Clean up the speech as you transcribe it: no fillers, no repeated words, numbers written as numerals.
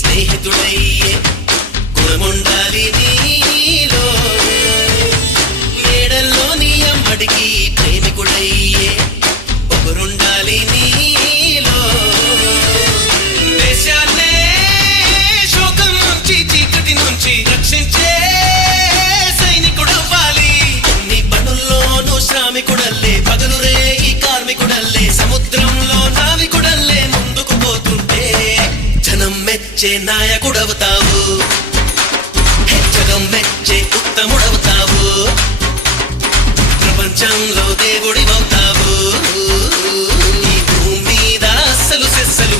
స్నేహితుడయ్యే గుణముండాలి నీలో. మేడల్లోని అమ్మడికి ప్రేమికుడయ్యే ఒకరుండాలి నీలో. దేశాన్నే శోకం నుంచి చీకటి నుంచి రక్షించే సైనికుడవ్వాలి. నీ పనుల్లోనూ శ్రామికుడల్లే పగలు రే ఈ కార్మికుడల్లే సముద్రంలో నావికుడల్లే ముందుకు పోతుంటే జనం మెచ్చే నాయకుడవుతావు, జగం మెచ్చే ఉత్తముడవుతావు, ప్రపంచంలో దేవుడివవుతావు. ఈ భూమి మీద అస్సలు సెస్సలు